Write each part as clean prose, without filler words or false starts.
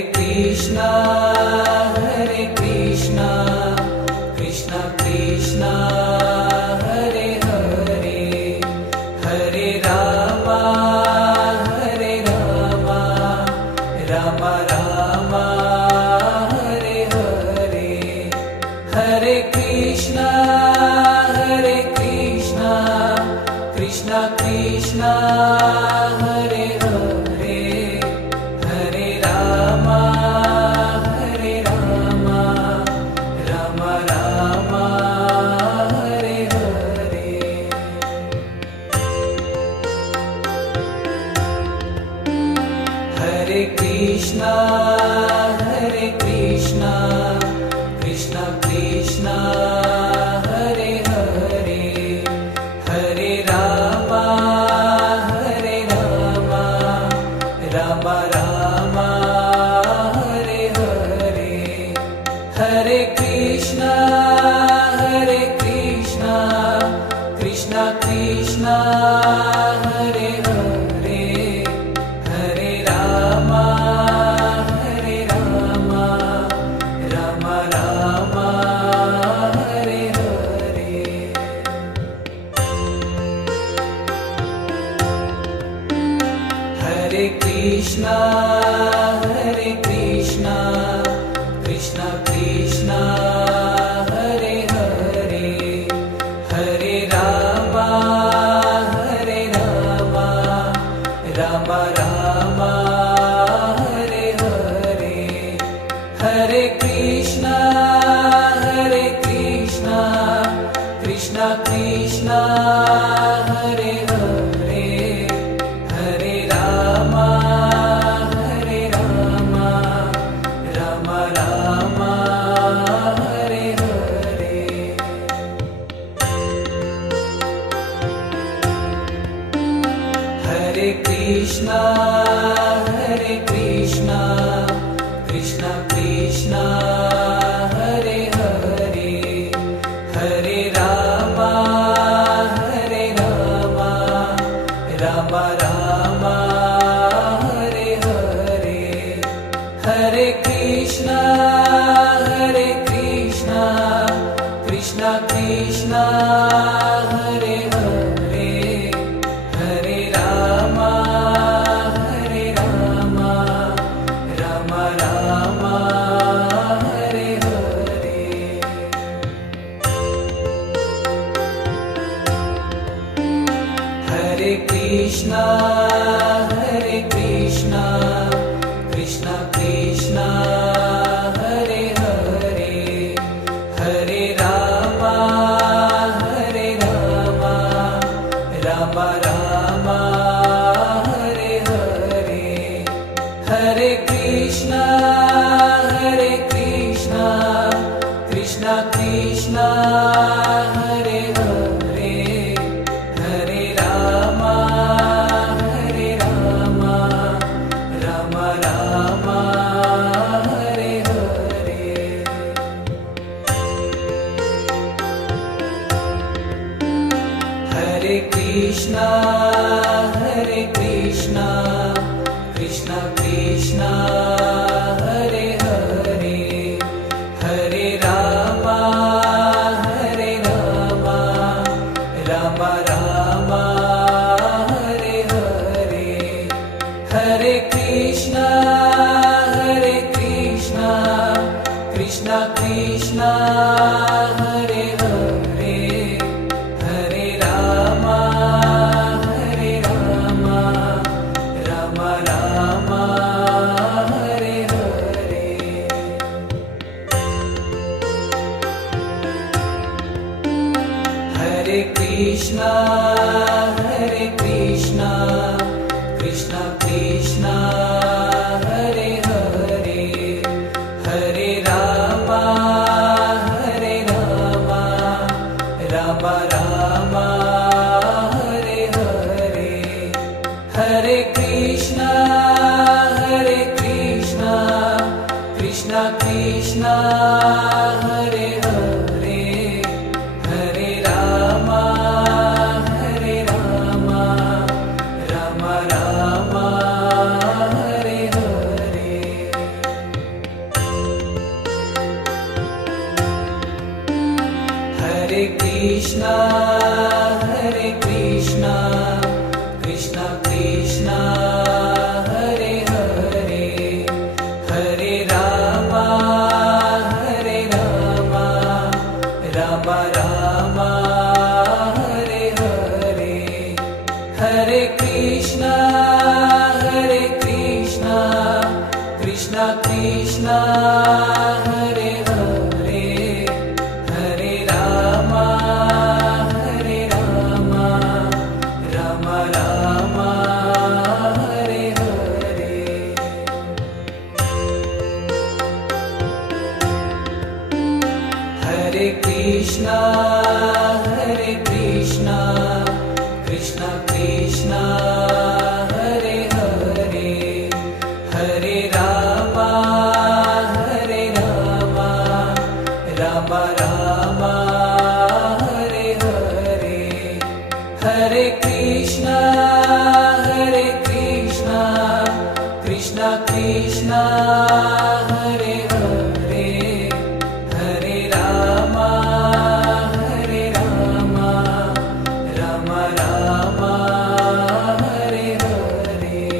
Krishna Krishna Krishna Hare Hare Hare Rama Rama Rama Hare Hare Hare Krishna Krishna Krishna Hare Hare Hare Rama Rama Rama Hare Hare Hare Krishna Krishna Krishna Hare Hare Hare Rama Rama Rama Hare Hare Hare Krishna Krishna Krishna Hare Hare Hare Rama Rama Rama Hare Hare Hare Krishna Krishna Krishna Hare Hare Hare Rama Rama Rama Hare Hare Hare Krishna Krishna Krishna Hare Hare Hare Rama Rama Rama Hare Hare Hare Krishna Krishna Krishna Hare Hare Hare Rama Rama Rama Hare Hare Hare Krishna Krishna Krishna Hare Hare Hare Rama Rama Rama Hare Hare Hare Krishna Krishna Krishna Hare Hare Hare Rama Rama Rama Hare Hare Hare Krishna Krishna Krishna Hare Hare Hare Rama Rama Rama Hare Hare Hare Krishna Krishna Krishna Hare Hare Hare Rama Rama Rama Hare Hare Hare Krishna Krishna Krishna Hare Hare Hare Rama Rama Rama Hare Hare Hare Krishna Krishna Krishna Hare Hare Hare Rama Rama Rama Hare Hare Hare Krishna Krishna Krishna Hare Hare Hare Rama Rama Rama Hare Hare Krishna Krishna Krishna Hare Hare Hare Rama Hare Rama Rama Rama Hare Hare Hare Krishna Krishna Krishna Hare Hare Hare Rama Rama Rama Hare Hare Hare Krishna Krishna Krishna Hare Hare Hare Rama Rama Rama Hare Hare Hare Krishna Krishna Krishna Hare Hare Hare Rama Rama Rama Hare Hare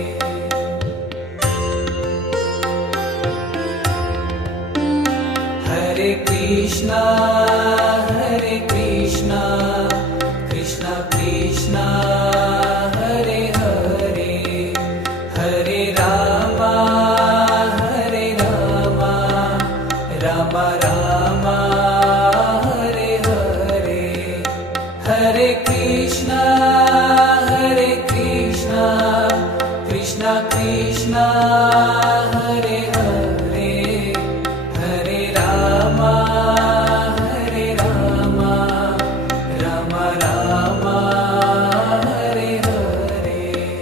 Hare Krishna Krishna Krishna Hare Hare Hare Rama Rama Rama Hare Hare Hare Krishna Krishna Krishna Hare Hare Hare Rama Rama Rama Hare Hare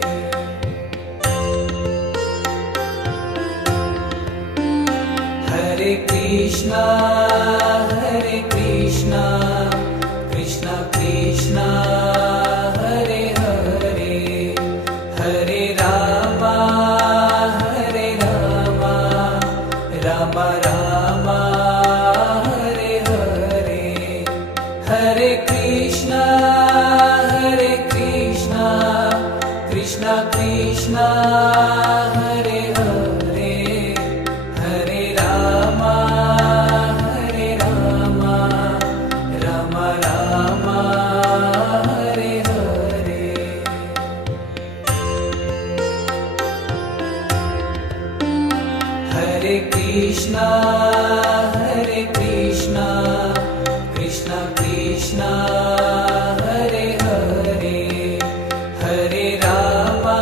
Hare Krishna Krishna Krishna Hare Hare Hare Rama Rama Rama Hare Hare Hare Krishna Krishna Krishna Hare Hare Hare Rama Rama Rama Hare Hare Hare Krishna Krishna Krishna Hare Hare Hare Rama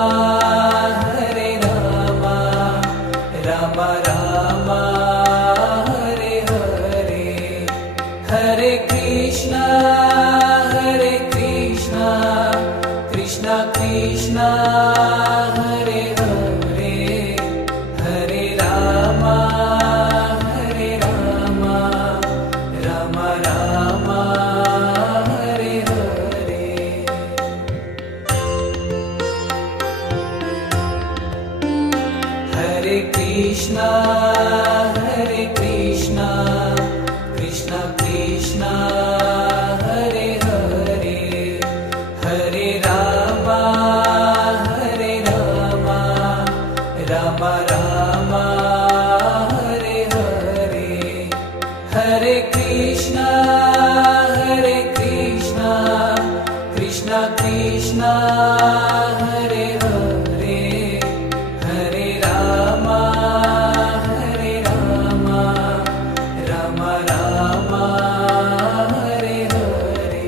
Rama Rama Hare Hare Hare Krishna Krishna Krishna Hare Hare Hare Rama Rama Rama Hare Hare Hare Krishna Krishna Krishna Hare Hare Hare Rama Rama Rama Hare Hare Hare Krishna Krishna Krishna Hare Hare Hare Rama Rama Rama Hare Hare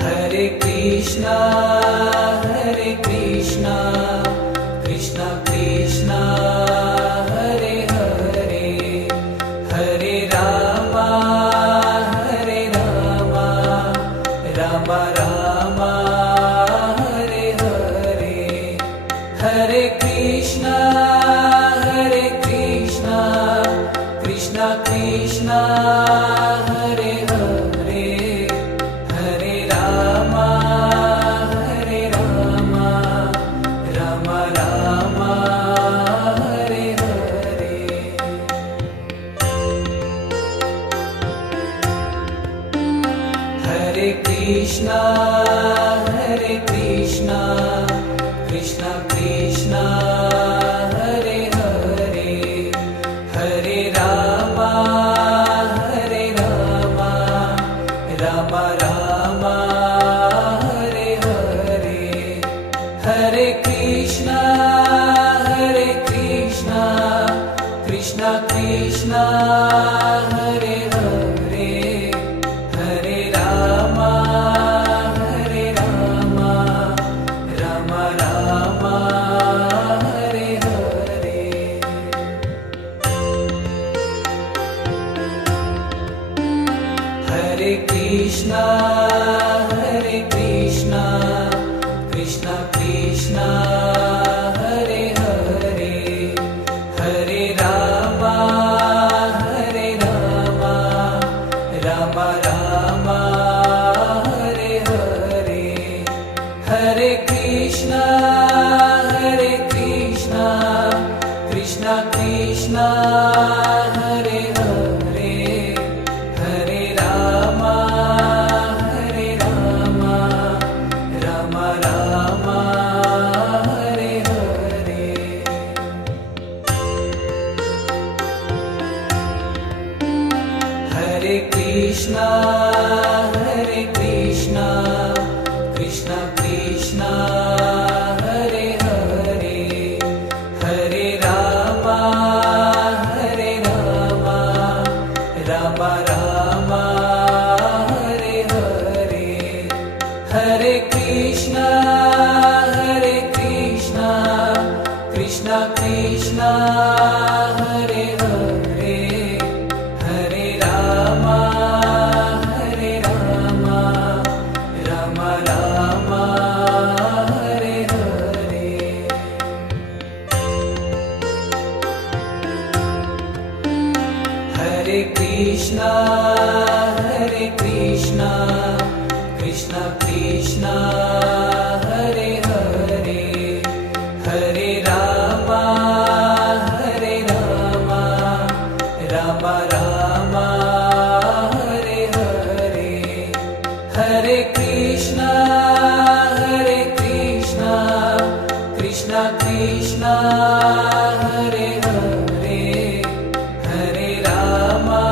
Hare Krishna Krishna Krishna Hare Hare Hare Rama Rama Rama Hare Hare Hare Krishna Krishna Krishna Hare Hare Hare Rama Krishna Krishna Krishna Hare Hare Hare Rama Rama Rama Hare Hare Hare Krishna Krishna Krishna Hare Hare Hare Rama Rama Rama Hare Hare Hare Krishna Krishna Krishna Hare Hare Hare Rama Rama Rama Hare Hare Hare Krishna Krishna Krishna Hare Hare Hare Rama Rama Rama Hare Hare Hare Krishna Krishna Krishna Hare Hare Hare Rama Rama Rama Hare Hare Hare Krishna Krishna Krishna Hare Hare Hare Rama Rama Rama Hare Hare Hare Krishna Krishna Krishna Hare Hare Hare Rama Rama Rama Hare Hare Hare Krishna Krishna Krishna Hare Hare Hare Rama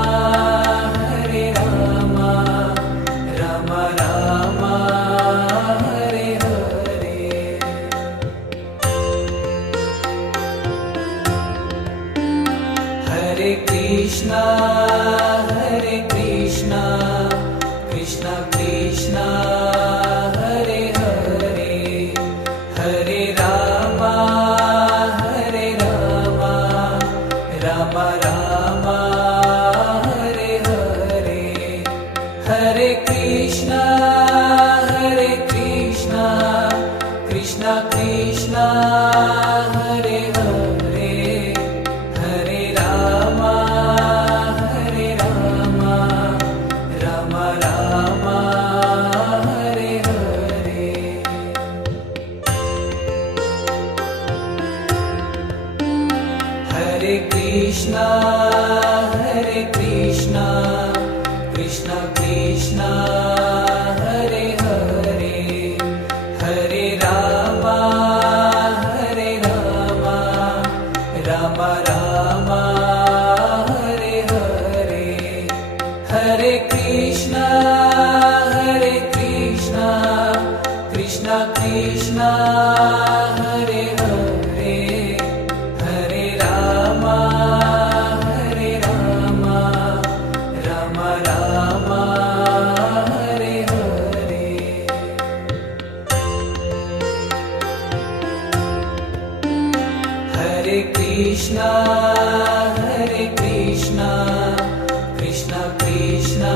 Rama Rama Hare Hare Hare Krishna Krishna Krishna Hare Hare Hare Rama Rama Rama Hare Hare Hare Krishna Krishna Krishna Hare Hare Hare Rama Rama Rama Hare Hare Hare Krishna Krishna Krishna Hare Hare Hare Rama Rama Rama Hare Hare Hare Krishna Krishna Krishna Hare Hare Hare Rama Rama Rama Hare Hare Hare Krishna Krishna Krishna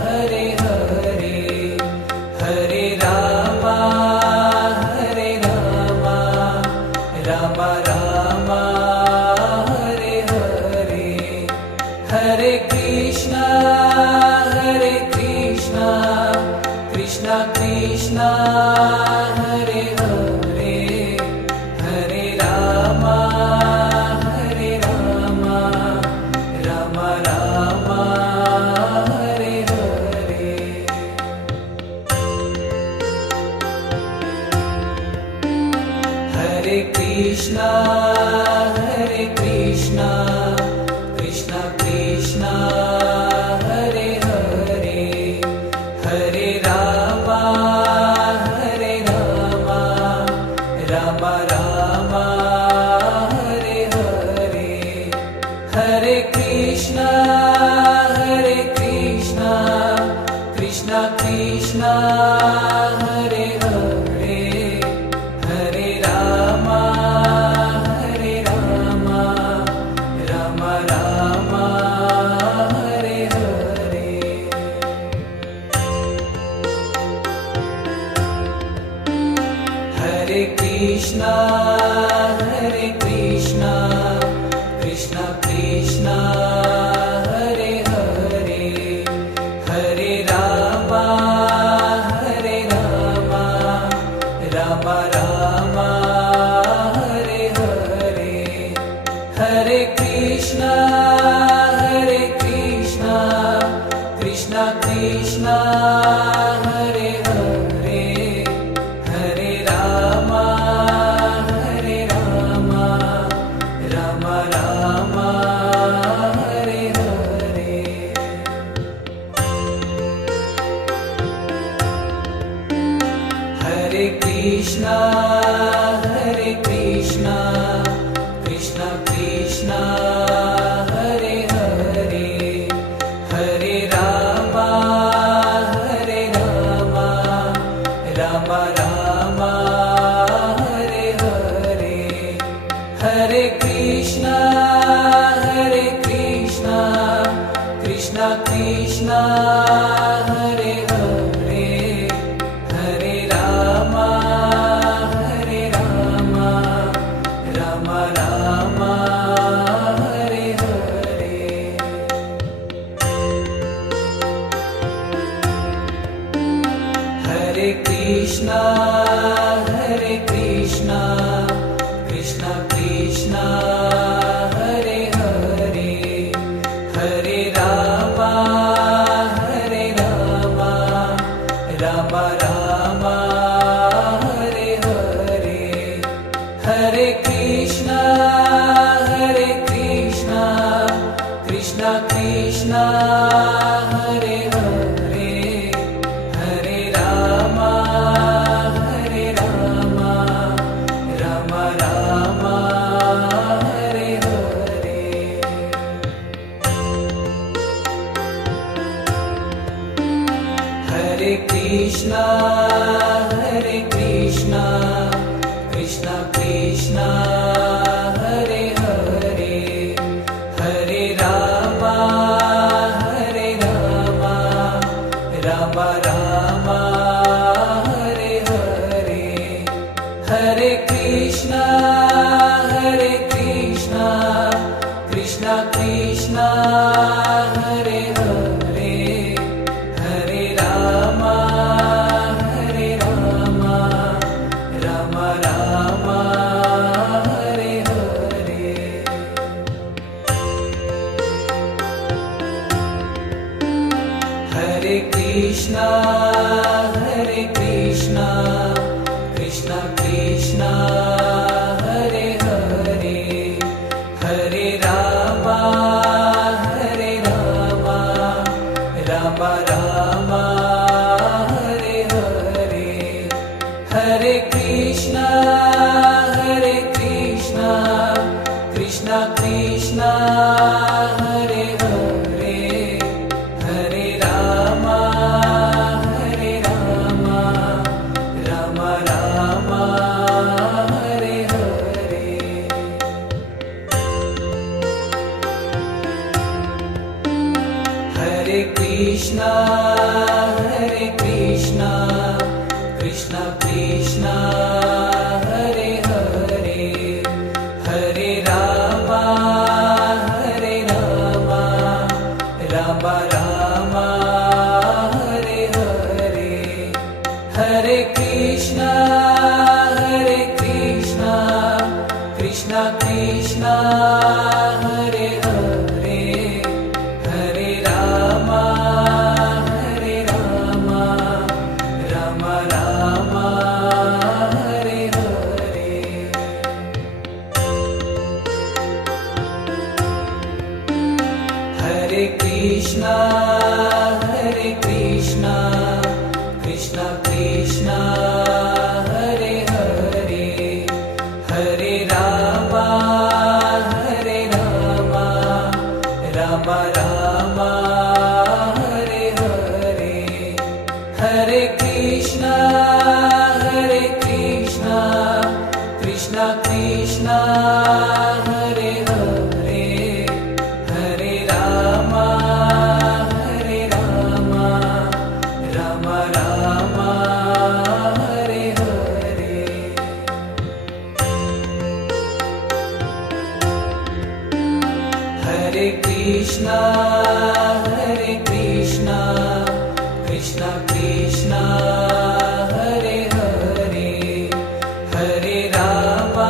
Hare Hare Hare Rama Rama Rama Hare Hare Hare Krishna Krishna Krishna Hare Hare Hare Rama Rama Rama Hare Hare Krishna Hare Hare Hare Rama Hare Rama Rama Rama Hare Hare Hare Krishna Hare Krishna Krishna Krishna Hare Hare Hare Rama Hare Rama Rama Rama Hare Hare Hare Krishna Krishna Krishna Hare Hare Hare Rama Rama Rama Hare Hare Hare Krishna Krishna Krishna Hare Hare Hare Rama Rama Rama Hare Hare Hare Krishna Krishna Krishna Hare Hare Hare Rama Rama Rama Hare Hare Hare Krishna Krishna Krishna Hare Hare Hare Rama Rama Rama Hare Hare Hare Krishna Krishna Krishna Hare Hare Hare Rama Rama Rama Hare Hare Hare Krishna Krishna Krishna Hare Hare Hare Rama Rama Rama Hare Hare Hare Krishna Krishna Krishna Hare Hare Hare Rama Rama Rama Hare Hare Hare Krishna Krishna Krishna Hare Hare Hare Rama Rama Rama Hare Hare Hare Krishna Krishna Krishna Hare Hare Hare Rama Rama Rama Hare Hare Hare Krishna Krishna Krishna Hare Hare Hare Rama Rama Rama Hare Hare Hare Krishna Krishna Krishna Hare Hare Hare Rama Rama Rama Hare Krishna Hare Krishna Krishna Krishna Hare Hare Hare Rama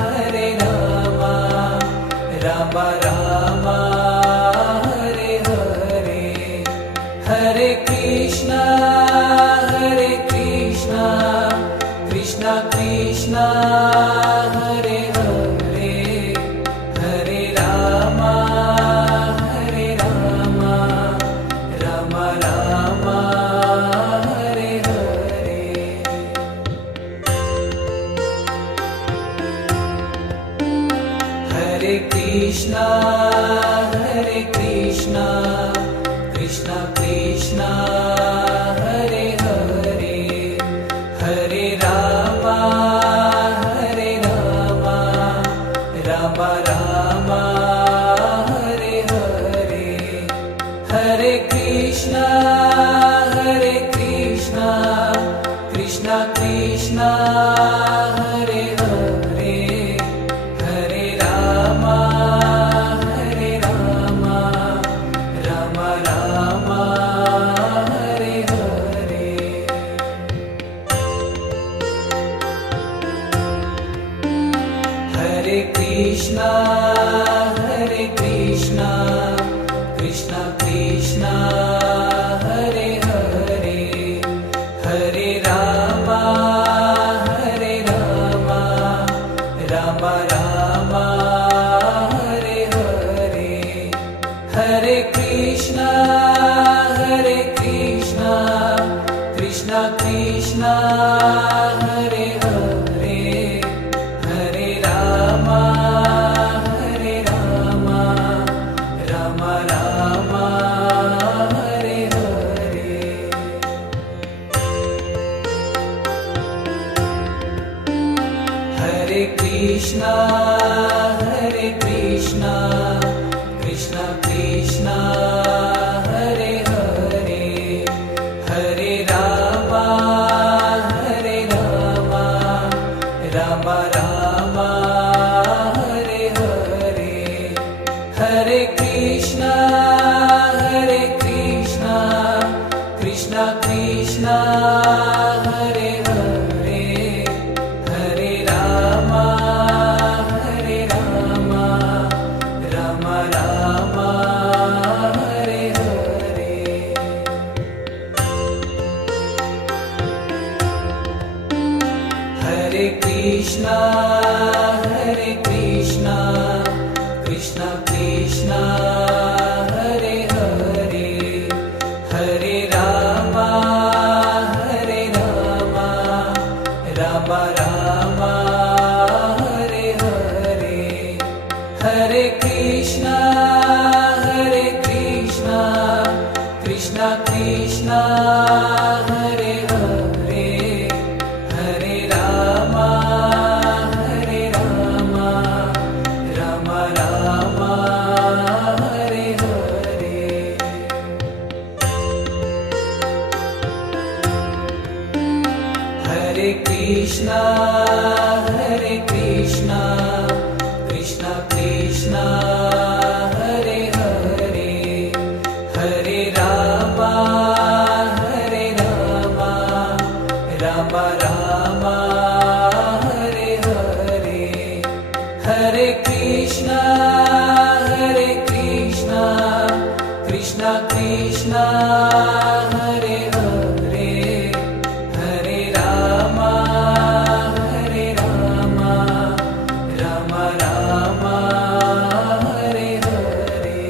Hare Rama Rama Rama Hare Hare Hare Krishna Krishna Krishna Hare Hare Hare Rama Rama Rama Hare Hare Hare Krishna Krishna Krishna Hare Hare Hare Rama Rama Rama Hare Hare Hare Krishna Krishna Krishna Hare Hare Hare Rama Rama Rama Hare Hare Hare Krishna Krishna Krishna Hare Hare Hare Rama Rama Rama Hare Hare Hare Krishna Krishna Krishna Hare Hare Hare Rama Rama Rama Hare Hare Hare Krishna Krishna Krishna Hare Hare Hare Rama Rama Rama Hare Hare Hare Krishna Krishna Hare Hare Hare Rama Rama Rama Hare Hare Hare Krishna Krishna Hare Hare Hare Rama Rama Rama Hare Hare Hare Krishna Krishna Hare Hare Hare Rama Rama Rama Hare Hare Hare Krishna Krishna Hare Hare Hare Rama Rama Rama Hare Hare Hare Krishna Krishna Hare Hare Hare Rama Rama Rama Hare Hare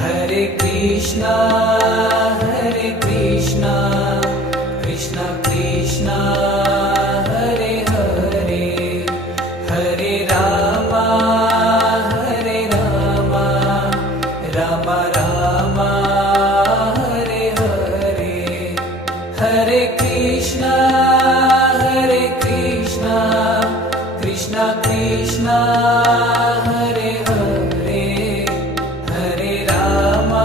Hare Krishna Krishna Hare Hare Hare Rama Rama Rama Hare Hare Hare Krishna Krishna Hare Hare Hare Rama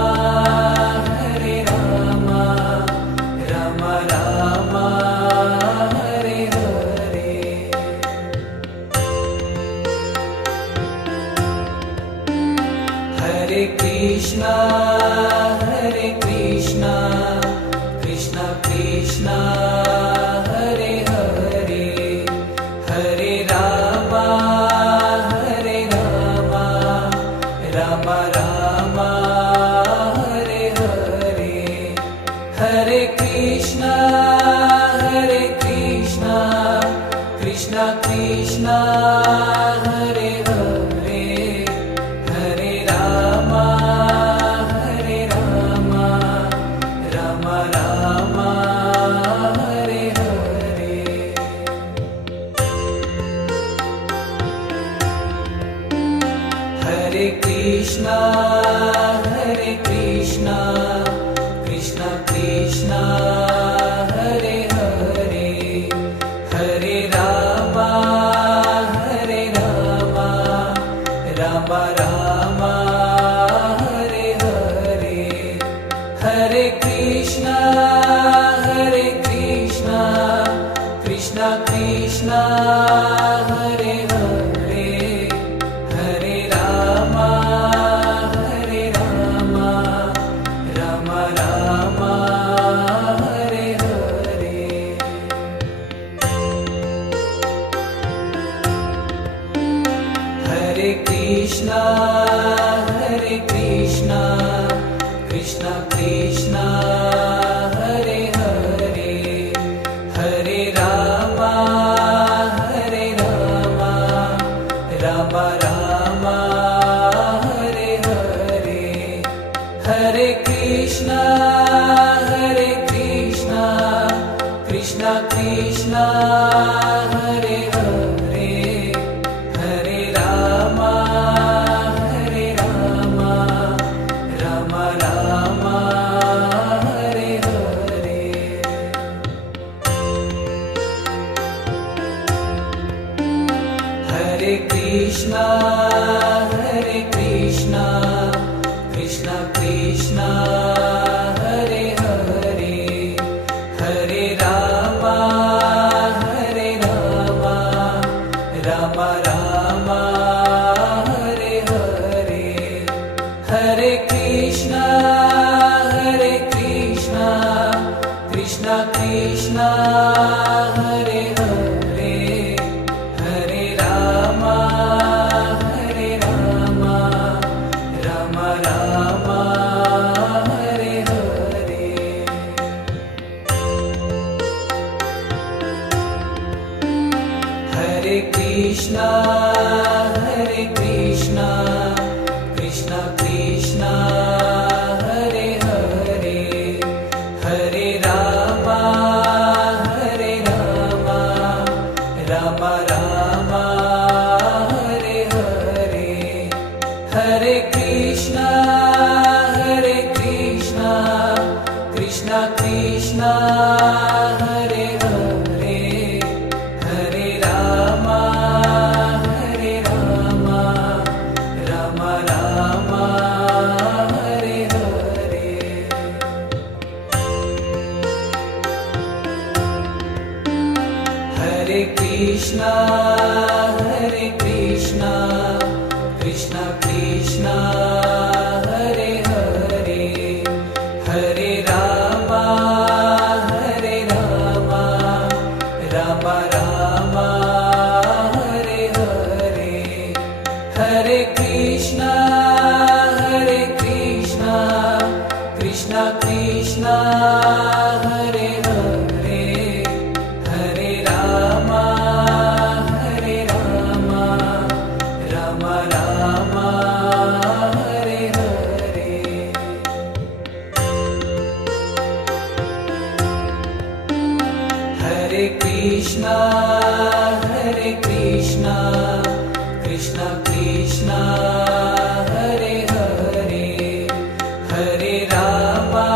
Rama Rama Hare Krishna Krishna Krishna Hare Hare Hare Rama Rama Rama Hare Hare Hare Krishna Krishna Krishna Hare Hare Hare Rama Rama Rama Hare Hare Hare Krishna Krishna Krishna Hare Hare Hare Rama Rama Rama Hare Hare Hare Krishna Krishna Krishna Hare Hare Hare Rama Rama Rama Hare Hare Hare Krishna Krishna Krishna Hare Hare Hare Rama Rama Rama Hare Hare Hare Krishna Krishna Krishna Hare Hare Hare Rama Rama Rama Hare Hare Hare Krishna Krishna Krishna Hare Hare Hare Rama Rama Rama Hare Hare Hare Krishna Krishna Krishna Hare Hare Hare Rama Rama Rama Hare Hare Hare Krishna Krishna Krishna Hare Hare Hare Rama Rama Rama Hare Hare Hare Krishna Krishna Krishna Hare Hare Hare Rama Rama Rama Hare Hare Hare Krishna Krishna Krishna Hare Hare Hare Rama Rama Rama Hare Hare Hare Krishna Krishna Krishna Hare Hare Hare Rama Rama Rama Hare Hare Hare Krishna Krishna Krishna Hare Hare Hare Rama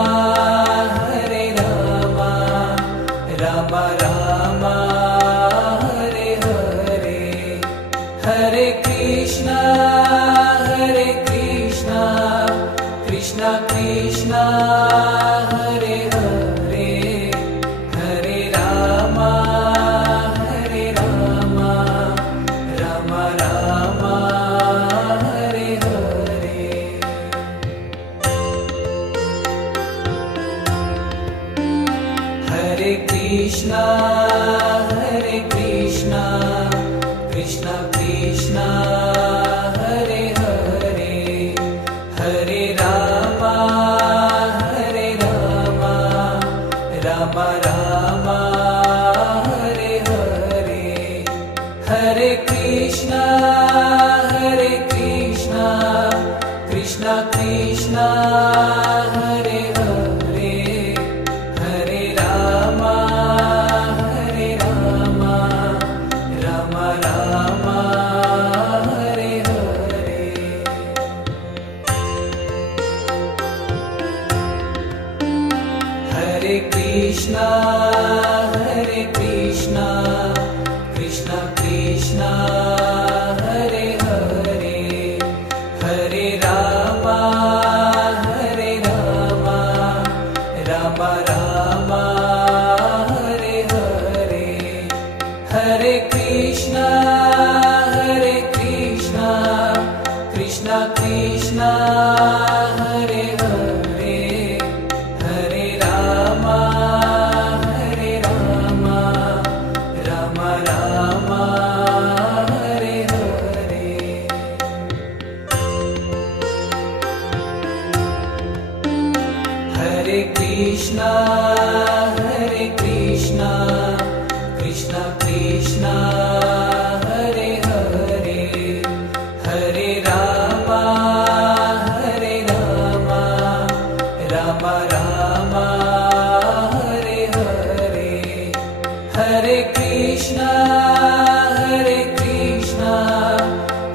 Krishna Krishna Hare Hare Hare Rama Rama Rama Hare Hare Hare Krishna Krishna Krishna Hare Hare Hare Rama Rama Rama Hare Hare Hare Krishna Krishna Krishna Hare Hare Hare Rama Rama Rama Hare Hare Hare Krishna Krishna Krishna Hare Hare Hare Rama Rama Rama Hare Hare Hare Krishna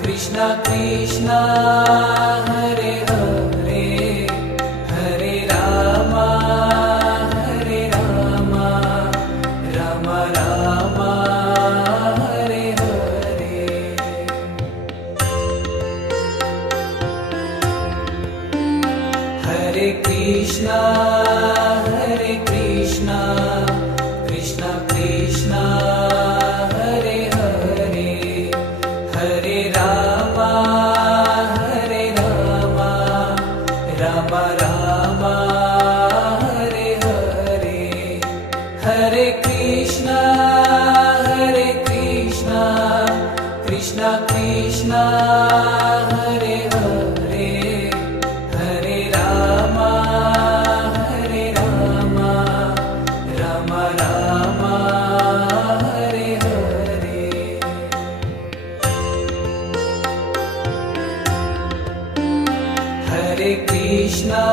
Krishna Krishna Hare Hare Hare Rama Rama Rama Hare Hare Hare Krishna Krishna Krishna Hare Hare Hare Rama Rama Rama Hare Hare Hare Krishna Krishna Krishna Hare Hare Hare Rama Rama Rama Hare Hare Hare Krishna